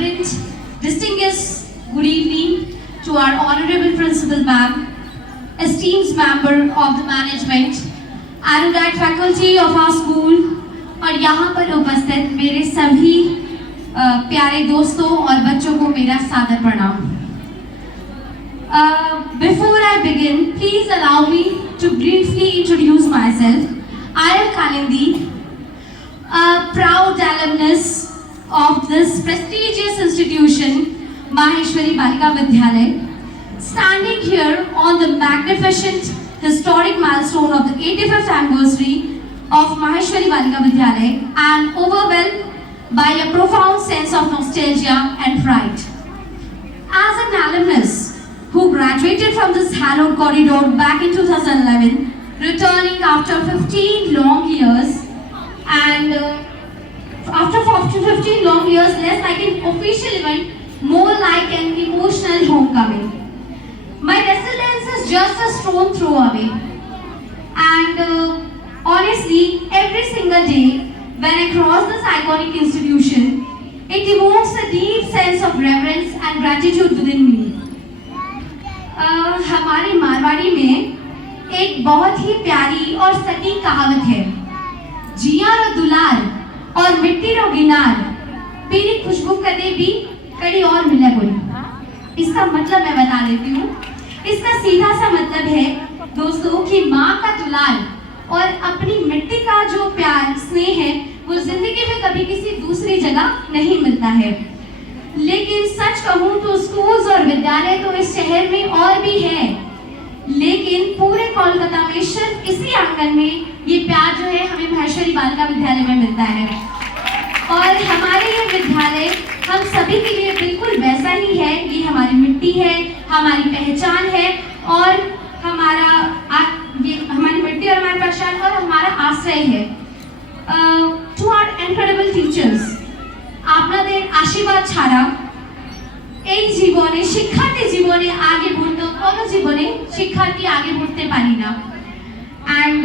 vibrant, distinguished good evening to our Honorable Principal Ma'am, esteemed member of the management, erudite faculty of our school और यहाँ पर उपस्थित मेरे सभी प्यारे दोस्तों और बच्चों को मेरा सादर प्रणाम। Before I begin, please allow me to briefly introduce myself. I am Kalindi, a proud alumnus of this prestigious institution, Maheshwari Balika Vidyalaya, standing here on the magnificent historic milestone of the 85th anniversary of Maheshwari Balika Vidyalaya. I am overwhelmed by a profound sense of nostalgia and pride. As an alumnus who graduated from this hallowed corridor back in 2011, returning after 15 long years, and after 15 long years, less like an official event, more like an emotional homecoming. My residence is just a stone throw away, and honestly, every single day when I cross this iconic institution, it evokes a deep sense of reverence and gratitude within me. हमारे मारवाड़ी में एक बहुत ही प्यारी और सटीक कहावत है, जिया रो दुलार और मिट्टी रो गिनार, पीरी खुशबू कदे भी कड़ी और मिले कोई। इसका मतलब मैं बता देती हूँ। इसका सीधा सा मतलब है दोस्तों कि माँ का दुलार और अपनी मिट्टी का जो प्यार स्नेह है वो जिंदगी में कभी किसी दूसरी जगह नहीं मिलता है। लेकिन सच कहूँ तो स्कूल्स और विद्यालय तो इस शहर में और भी है, लेकिन पूरे कोलकाता में सिर्फ इसी आंगन में ये प्यार जो है हमें महेश्वरी बालिका विद्यालय में मिलता है। और हमारे ये विद्यालय हम सभी के लिए बिल्कुल वैसा ही है। ये हमारी मिट्टी है, हमारी पहचान है और हमारी मिट्टी और हमारी पहचान और हमारा आश्रय है। टू आवर इनक्रेडिबल टीचर्स, আপনাদের আশীর্বাদ ছাড়া এই জীবনে শিক্ষার্থী জীবনে আগে बढ़তে কোনো জীবনে শিক্ষার্থী আগে बढ़তে পারি না। And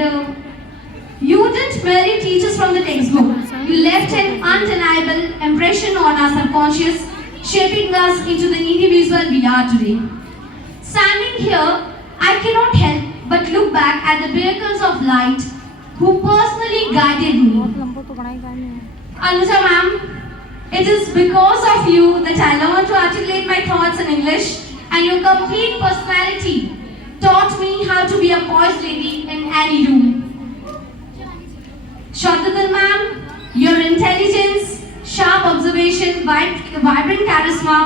you didn't merely teach us from the textbook. You left an undeniable impression on our subconscious, shaping us into the individual we are today. Standing here, I cannot help but look back at the vehicles of light who personally guided me. Anuja ma'am, it is because of you that I learned to articulate my thoughts in English, and your complete personality taught me how to be a poised lady in any room. Shraddha ma'am, your intelligence, sharp observation, vibrant charisma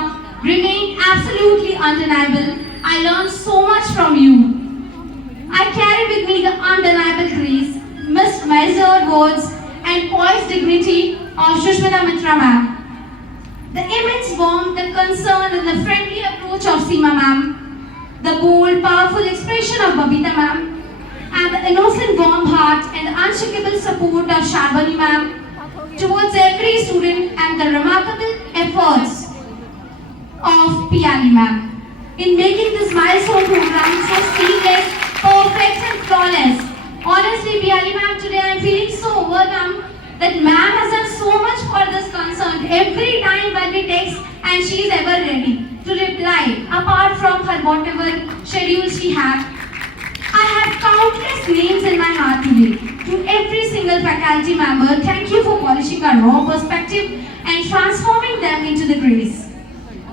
remain absolutely undeniable. I learned so much from you. I carry with me the undeniable grace, mismeasured words, and poised dignity of Shushmita Mitra ma'am. The immense warmth, the concern, and the friendly approach of Seema ma'am, the bold, powerful expression of Babita ma'am, and the innocent warm heart and the unshakable support of Sharbani ma'am towards every student, and the remarkable efforts of Piyali ma'am in making this milestone program so seamless, perfect, and flawless. Honestly, Piyali ma'am, today I am feeling so overwhelmed that ma'am has done so much for this concern. Every time when we text and she is ever ready to reply, apart from her whatever schedule she has. I have countless names in my heart today. To every single faculty member, thank you for polishing our raw perspective and transforming them into the grace.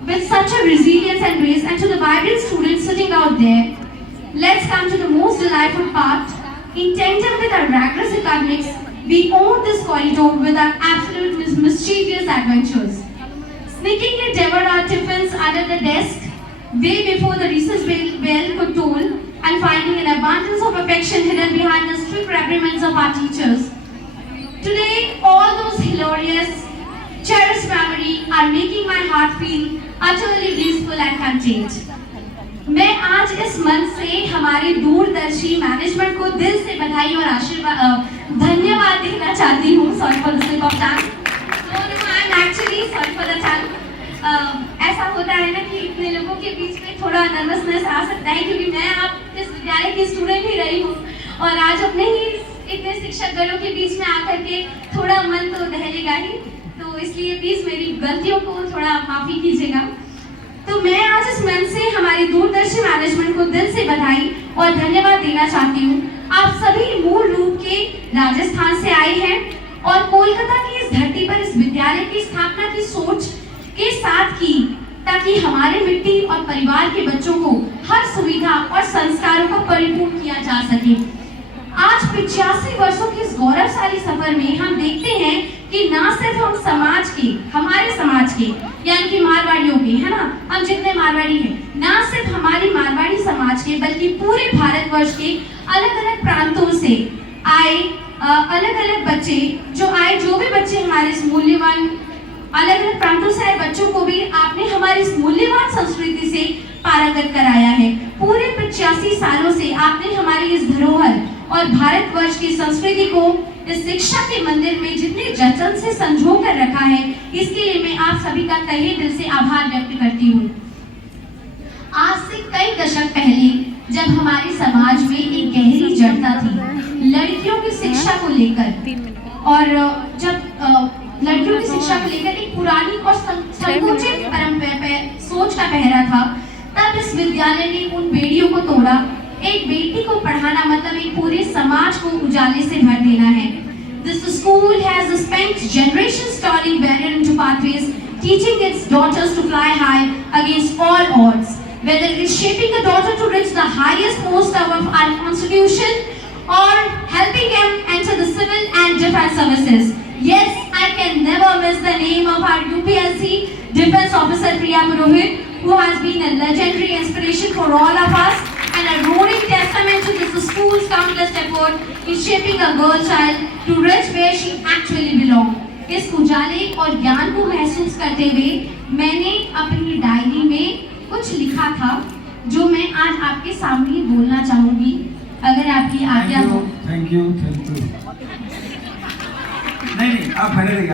With such a resilience and grace, and to the vibrant students sitting out there, let's come to the most delightful part. In tandem with our rigorous academics, we own this corridor with our absolute mischievous adventures. Sneaking in Deborah tiffins under the desk, way before the recess bell could toll, and finding an abundance of affection hidden behind the strict reprimands of our teachers. Today, all those hilarious, cherished memories are making my heart feel utterly blissful and content. मैं आज इस मंच से हमारे दूरदर्शी management को दिल से बधाई और आशीर्वाद धन्यवाद देना चाहती हूँ। Sorry for the slip of tongue. Actually sorry for the tongue. ऐसा होता है ना कि इतने लोगों के बीच में थोड़ा नर्वसनेस आ सकता है, क्योंकि मैं आप इस विद्यालय की स्टूडेंट ही रही हूँ और आज अपने ही इतने शिक्षक गणों के बीच में आकर के थोड़ा मन तो दहलेगा ही। तो तो इसलिए प्लीज मेरी गलतियों को थोड़ा माफी कीजिएगा। तो मैं आज इस मंच से हमारी दूरदर्शी मैनेजमेंट को दिल से बधाई और धन्यवाद देना चाहती हूँ। आप सभी मूल रूप के राजस्थान से आए हैं और कोलकाता की इस धरती पर इस विद्यालय की स्थापना की सोच के साथ की, ताकि हमारे मिट्टी और परिवार के बच्चों को हर सुविधा और संस्कारों को परिपूर्ण किया जा सके। आज 85 वर्षों के इस गौरवशाली सफर में हम देखते हैं कि ना सिर्फ हम समाज के, हमारे समाज के यानी कि मारवाड़ियों के, है ना, हम जितने मारवाड़ी हैं, ना सिर्फ हमारी मारवाड़ी समाज के बल्कि पूरे भारतवर्ष के अलग अलग प्रांतों से आए अलग अलग बच्चे जो भी बच्चे हमारे इस मूल्यवान अलग अलग प्रांतों से आए बच्चों को भी आपने हमारी इस मूल्यवान संस्कृति से पारंगत कराया है। पूरे 85 सालों से आपने हमारी इस धरोहर और भारतवर्ष की संस्कृति को इस शिक्षा के मंदिर में जितने जतन से संजो कर रखा है, इसके लिए मैं आप सभी का तहे दिल से आभार व्यक्त करती हूँ। आज से कई दशक पहले जब हमारे समाज में एक गहरी जड़ता थी लड़कियों की शिक्षा को लेकर, और जब लड़कियों की शिक्षा को लेकर एक पुरानी और संकुचित सोच का पहरा था, तब इस विद्यालय ने उन बेड़ियों को तोड़ा। एक बेटी को पढ़ाना मतलब एक पूरे समाज को उजाले से भर देना है। This school has spent generations turning barrier into pathways, teaching its daughters to fly high against all odds. Whether it is shaping a daughter to reach the highest post of our constitution or helping them enter the civil and defense services. Yes, I can never miss the name of our UPSC Defense Officer Priya Purohit, who has been a legendary inspiration for all of us and a roaring testament to this school's countless effort in shaping a girl child to reach where she actually belongs. इस उजाले और ज्ञान को महसूस करते हुए मैंने अपनी डायरी में कुछ लिखा था जो मैं आज आपके सामने बोलना चाहूंगी, अगर आपकी आज्ञा हो। Thank you. नहीं आप पहले